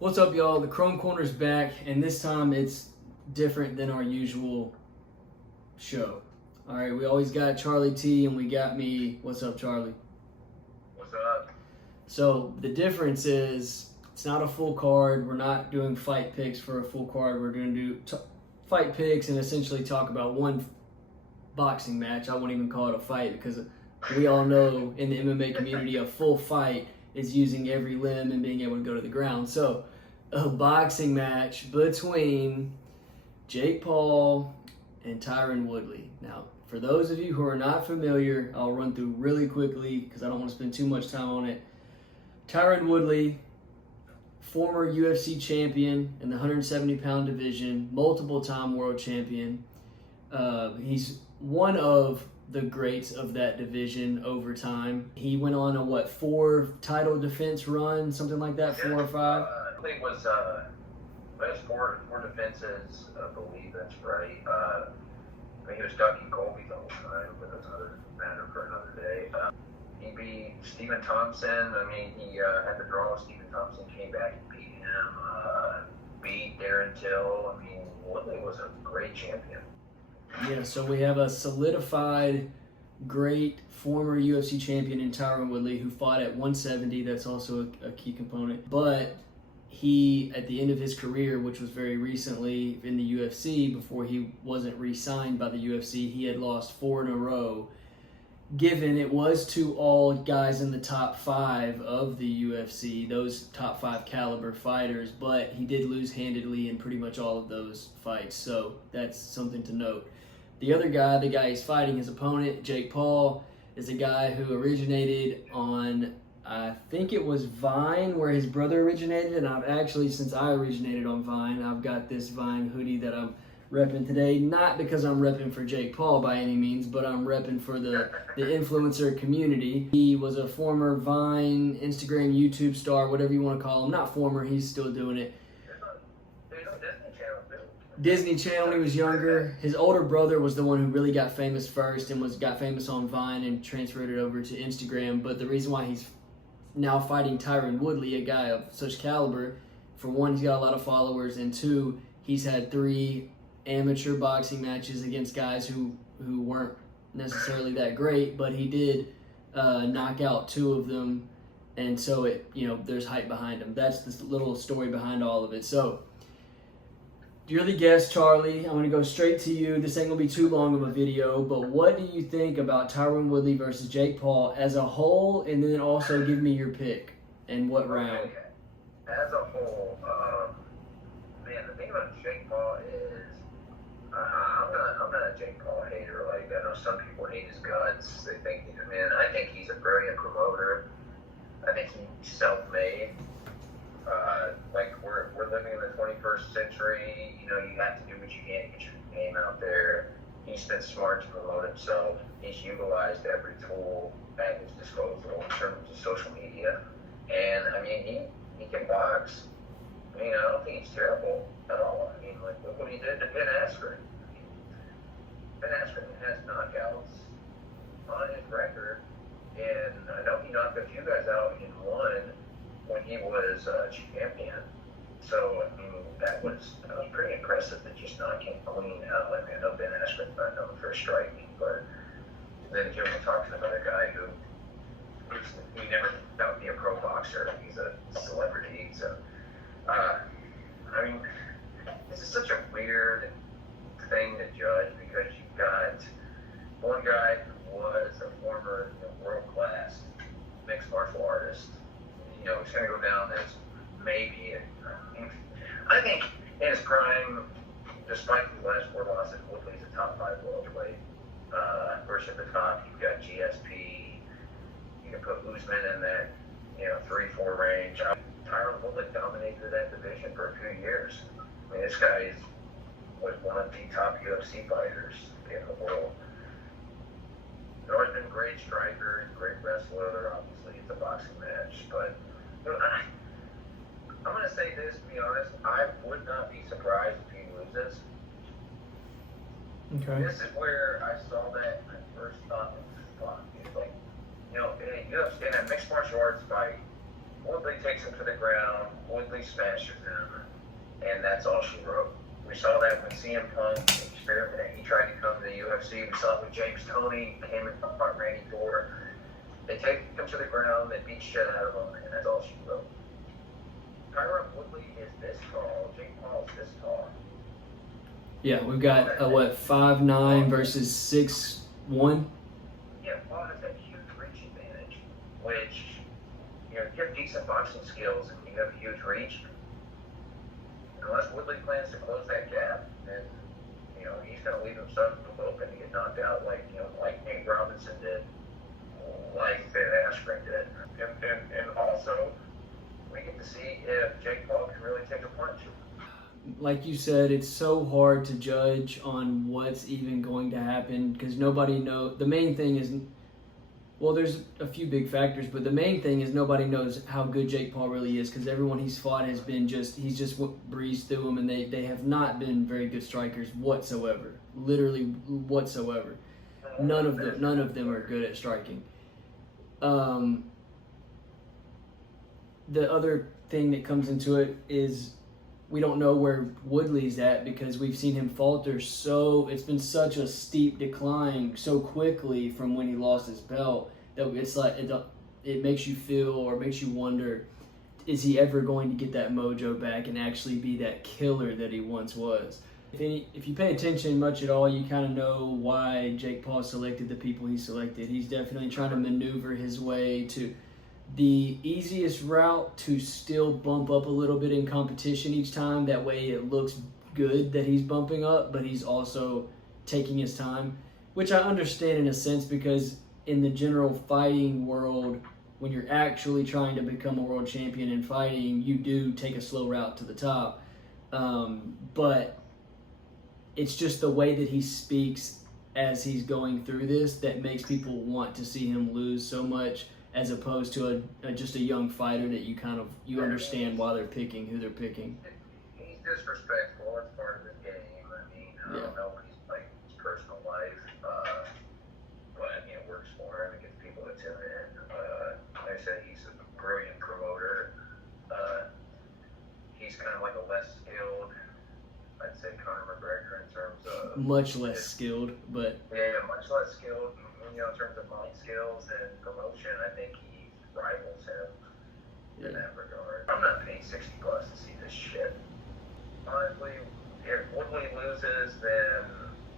What's up, y'all? The Chrome Corner's back, and this time it's different than our usual show. All right, we always got Charlie T, and we got me. What's up, Charlie? What's up? So the difference is it's not a full card. We're not doing fight picks for a full card. We're going to do fight picks and essentially talk about one boxing match. I won't even call it a fight because we all know in the MMA community a full fight is using every limb and being able to go to the ground. So a boxing match between Jake Paul and Tyron Woodley. Now, for those of you who are not familiar, I'll run through really quickly because I don't want to spend too much time on it. Tyron Woodley, former UFC champion in the 170-pound division, multiple-time world champion. He's one of the greats of that division over time. He went on a 4 title defense run, something like that, 4 or 5? I think it was 4 defenses, I believe that's right. I mean, he was ducking Colby the whole time, but that's another matter for another day. He beat Stephen Thompson. I mean, he had the draw. Stephen Thompson came back and beat him. Beat Darren Till. I mean, Woodley was a great champion. Yeah, so we have a solidified, great former UFC champion in Tyron Woodley who fought at 170. That's also a key component. But he, at the end of his career, which was very recently in the UFC, before he wasn't re-signed by the UFC, he had lost 4 in a row. Given it was to all guys in the top 5 of the UFC, those top 5 caliber fighters, but he did lose handedly in pretty much all of those fights. So that's something to note. The other guy, the guy he's fighting, his opponent, Jake Paul, is a guy who originated on, I think it was Vine, where his brother originated. And I've actually, since I originated on Vine, I've got this Vine hoodie that I'm repping today. Not because I'm repping for Jake Paul by any means, but I'm repping for the influencer community. He was a former Vine, Instagram, YouTube star, whatever you want to call him. Not former, he's still doing it. Disney Channel when he was younger. His older brother was the one who really got famous first and got famous on Vine and transferred it over to Instagram. But the reason why he's now fighting Tyron Woodley, a guy of such caliber, for one, he's got a lot of followers, and 2, he's had 3 amateur boxing matches against guys who weren't necessarily that great, but he did knock out 2 of them, and so there's hype behind him. That's the little story behind all of it. So you're the guest, Charlie. I'm going to go straight to you. This ain't going to be too long of a video, but what do you think about Tyron Woodley versus Jake Paul as a whole, and then also give me your pick and what round? As a whole, man, the thing about Jake Paul is I'm not a Jake Paul hater. Like, I know some people hate his guts. They think he's a man. I think he's a brilliant promoter. I think he's self-made. Like, we're living in the 21st century. You have to do what you can to get your name out there. He's been smart to promote himself. He's utilized every tool at his disposal in terms of social media. And, I mean, he can box. I mean, I don't think he's terrible at all. I mean, like, look what he did to Ben Askren. Ben Askren has knockouts on his record. And I know he knocked a few guys out in one when he was champion. So, I mean, that was pretty impressive to just knock him clean out. I mean, I know Ben Askren's not known for striking, but then you're talking about a guy who he never thought would be a pro boxer. He's a celebrity. So, I mean, this is such a weird thing to judge because you've got one guy who was a former world-class mixed martial artist. He's going to go down as maybe, I think in his prime, despite his last 4 losses, Woodley's a top 5 welterweight. First at the top, you've got GSP. You can put Usman in that, 3-4 range. Tyron Woodley dominated that division for a few years. I mean, this guy was one of the top UFC fighters in the world. He's always been a great striker, great wrestler. Obviously, it's a boxing match, but I'm going to say this, to be honest, I would not be surprised if he loses. Okay. This is where I saw that and I first thought, fuck, it's like, in a mixed martial arts fight, Woodley takes him to the ground. Woodley smashes him, and that's all she wrote. We saw that when CM Punk experimented. He tried to come to the UFC. We saw it with James Toney, came and fought Randy Orton. They take him to the ground, they beat shit out of him, and that's all she wrote. Tyron Woodley is this tall. Jake Paul is this tall. Yeah, we've got 5'9" versus 6'1". Yeah, Paul has that huge reach advantage, which, you know, if you have decent boxing skills and you have a huge reach, unless Woodley plans to close that gap, then, you know, he's going to leave himself open to get knocked out like Nate Robinson did, like Ben Askren did. And also, we get to see if Jake Paul can really take a punch. Like you said, it's so hard to judge on what's even going to happen because nobody knows. The main thing is, well, there's a few big factors, but the main thing is nobody knows how good Jake Paul really is because everyone he's fought has been he's just breezed through them, and they have not been very good strikers whatsoever, literally whatsoever. None of them are good at striking. The other thing that comes into it is we don't know where Woodley's at because we've seen him falter it's been such a steep decline so quickly from when he lost his belt that it's like it makes you feel or makes you wonder, is he ever going to get that mojo back and actually be that killer that he once was? If you pay attention much at all, you kind of know why Jake Paul selected the people he selected. He's definitely trying to maneuver his way to the easiest route to still bump up a little bit in competition each time. That way it looks good that he's bumping up, but he's also taking his time, which I understand in a sense because in the general fighting world, when you're actually trying to become a world champion in fighting, you do take a slow route to the top. But it's just the way that he speaks as he's going through this that makes people want to see him lose so much, as opposed to just a young fighter that you understand why they're picking who they're picking. He's disrespectful. It's part of the game. I mean, I don't know what he's like in his personal life, but I mean, it works for him. It gets people to tune in. Like I said, he's a brilliant promoter. He's kind of like a less skilled, I'd say, Conor McGregor in terms of much less skilled, but much less skilled. You know, in terms of mind skills and promotion, I think he rivals him in that regard. I'm not paying $60 to see this shit. Honestly, if Woodley loses, then,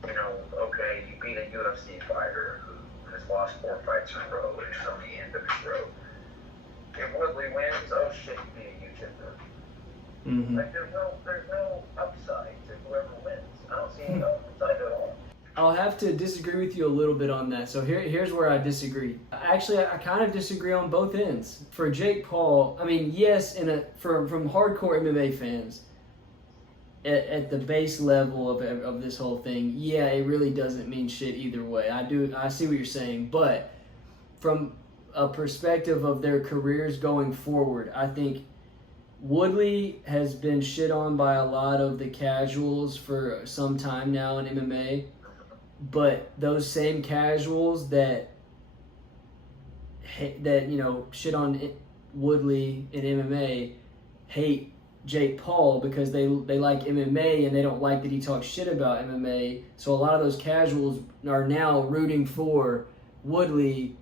you know, okay, you beat a UFC fighter who has lost 4 fights in a row and is on the end of his road. If Woodley wins, oh shit, you beat a YouTuber. Mm-hmm. Like, there's no upside to whoever wins. I don't see any upside at all. I'll have to disagree with you a little bit on that. So here's where I disagree. Actually, I kind of disagree on both ends. For Jake Paul, I mean, yes, from hardcore MMA fans, at the base level of this whole thing, yeah, it really doesn't mean shit either way. I see what you're saying, but from a perspective of their careers going forward, I think Woodley has been shit on by a lot of the casuals for some time now in MMA. But those same casuals that you know shit on Woodley in MMA hate Jake Paul because they like MMA and they don't like that he talks shit about MMA. So a lot of those casuals are now rooting for Woodley,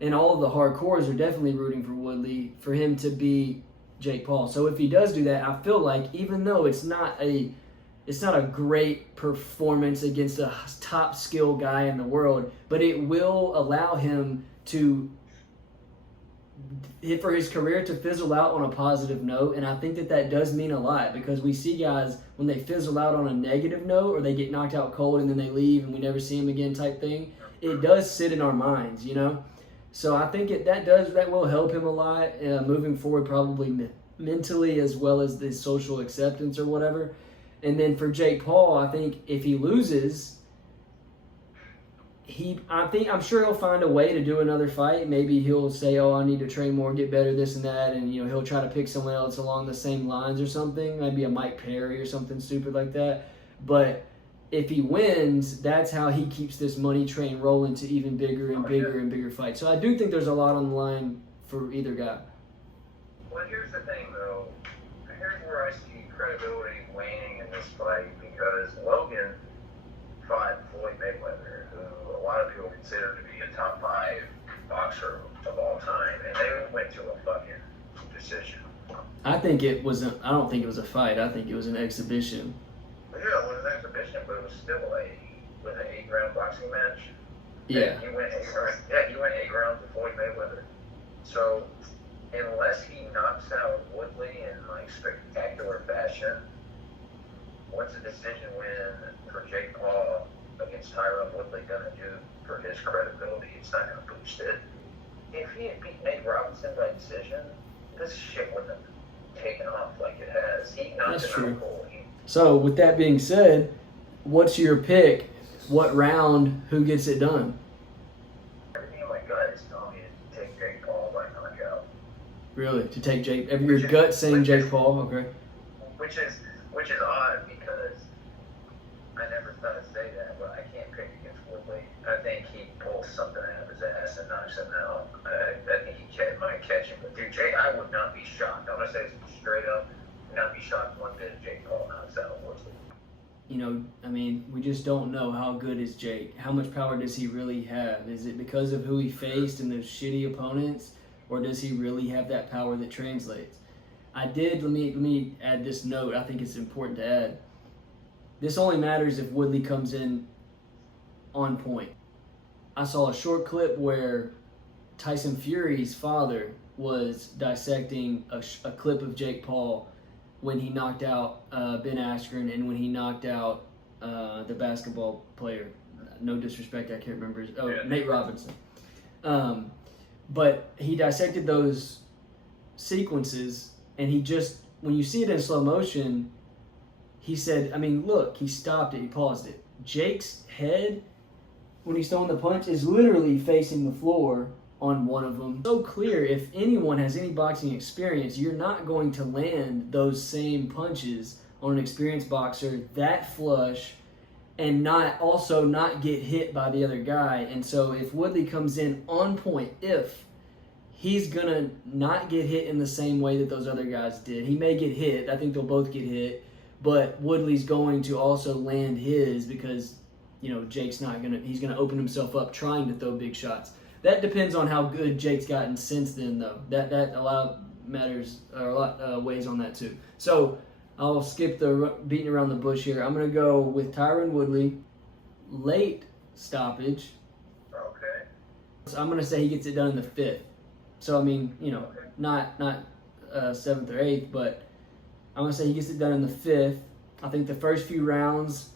and all of the hardcores are definitely rooting for Woodley for him to be Jake Paul. So if he does do that, I feel like even though it's not a great performance against a top skill guy in the world, but it will allow him for his career to fizzle out on a positive note. And I think that does mean a lot because we see guys when they fizzle out on a negative note or they get knocked out cold and then they leave and we never see him again type thing. It does sit in our minds, you know? So I think that will help him a lot moving forward, probably mentally as well as the social acceptance or whatever. And then for Jake Paul, I think if he loses, I'm sure he'll find a way to do another fight. Maybe he'll say, "Oh, I need to train more, get better, this and that," and you know he'll try to pick someone else along the same lines or something, maybe a Mike Perry or something stupid like that. But if he wins, that's how he keeps this money train rolling to even bigger and bigger and bigger fights. So I do think there's a lot on the line for either guy. Well, here's the thing, though. Here's where I see credibility waning in this fight because Logan fought Floyd Mayweather, who a lot of people consider to be a top 5 boxer of all time, and they went to a fucking decision. I don't think it was a fight. I think it was an exhibition. Yeah, it was an exhibition, but it was still an 8-round boxing match. Yeah. He went 8 rounds with Floyd Mayweather. So, unless he knocks out Woodley in like spectacular fashion, what's a decision win for Jake Paul against Tyron Woodley gonna do for his credibility? It's not gonna boost it. If he had beat Nate Robinson by decision, this shit wouldn't have taken off like it has. He knocked him out cold. So, with that being said, what's your pick? What round? Who gets it done? Everything in my gut is telling me to take Jake Paul by knockout. Really? To take Jake? Your gut saying Jake Paul? Okay. Which is odd because I never thought I'd say that, but I can't pick against Woodley. I think he pulls something out of his ass and knocks him out. I think he might catch him. But dude, Jake, I would not be shocked. I'm gonna say this straight up. Not be shocked one bit if Jake Paul knocks out Woodley. You know, I mean, we just don't know how good is Jake. How much power does he really have? Is it because of who he faced and those shitty opponents, or does he really have that power that translates? Let me add this note. I think it's important to add. This only matters if Woodley comes in on point. I saw a short clip where Tyson Fury's father was dissecting a clip of Jake Paul when he knocked out Ben Askren and when he knocked out the basketball player. No disrespect, I can't remember. Nate Robinson. But he dissected those sequences, and when you see it in slow motion, he said, I mean, look, he stopped it, he paused it. Jake's head, when he's throwing the punch, is literally facing the floor on one of them. So clear, if anyone has any boxing experience, you're not going to land those same punches on an experienced boxer that flush and not get hit by the other guy. And so if Woodley comes in on point, if he's gonna not get hit in the same way that those other guys did, he may get hit. I think they'll both get hit, but Woodley's going to also land his because, you know, Jake's not gonna. He's gonna open himself up trying to throw big shots. That depends on how good Jake's gotten since then, though. That a lot weighs on that too. So I'll skip the beating around the bush here. I'm gonna go with Tyron Woodley, late stoppage. Okay. So I'm gonna say he gets it done in the 5th. So I mean, you know, not 7th or 8th, but I'm gonna say he gets it done in the 5th. I think the first few rounds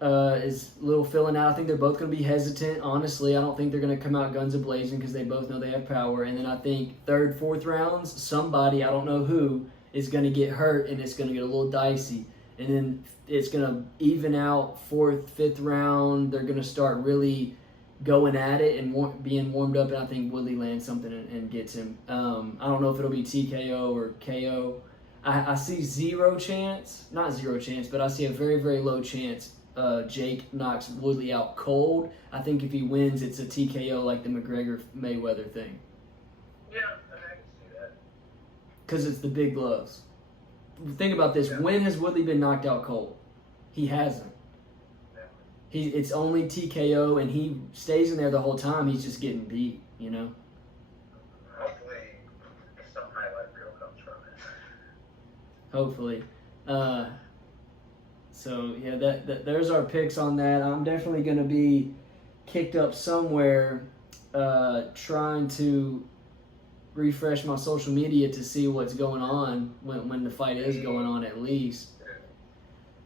is a little filling out. I think they're both going to be hesitant. Honestly, I don't think they're going to come out guns a-blazing because they both know they have power. And then I think 3rd, 4th rounds, somebody, I don't know who, is going to get hurt and it's going to get a little dicey. And then it's going to even out 4th, 5th round. They're going to start really going at it and being warmed up. And I think Woodley lands something and gets him. I don't know if it'll be TKO or KO. I see not zero chance, but I see a very, very low chance Jake knocks Woodley out cold. I think if he wins, it's a TKO like the McGregor-Mayweather thing. Yeah, I can see that. Because it's the big gloves. Think about this. Yeah. When has Woodley been knocked out cold? He hasn't. Yeah. It's only TKO, and he stays in there the whole time. He's just getting beat, you know? Hopefully some highlight reel comes from it. Hopefully. So, yeah, there's our picks on that. I'm definitely going to be kicked up somewhere trying to refresh my social media to see what's going on when the fight is going on at least.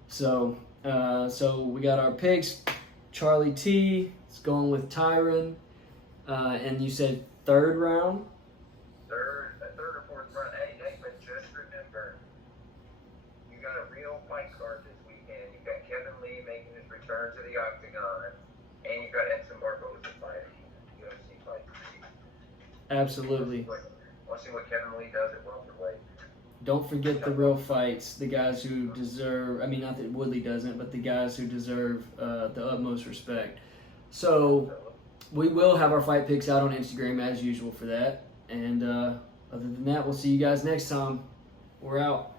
So we got our picks. Charlie T is going with Tyron. And you said 3rd round? Third or 4th round. Hey, but just remember, you got a real fight card this weekend. You've got Kevin Lee making his return to the octagon, and you've got Edson Barboza fighting UFC Fight 3. Absolutely. Want to see what Kevin Lee does at welterweight. Don't forget the real fights, the guys who deserve, I mean, not that Woodley doesn't, but the guys who deserve the utmost respect. So we will have our fight picks out on Instagram as usual for that. And Other than that, we'll see you guys next time. We're out.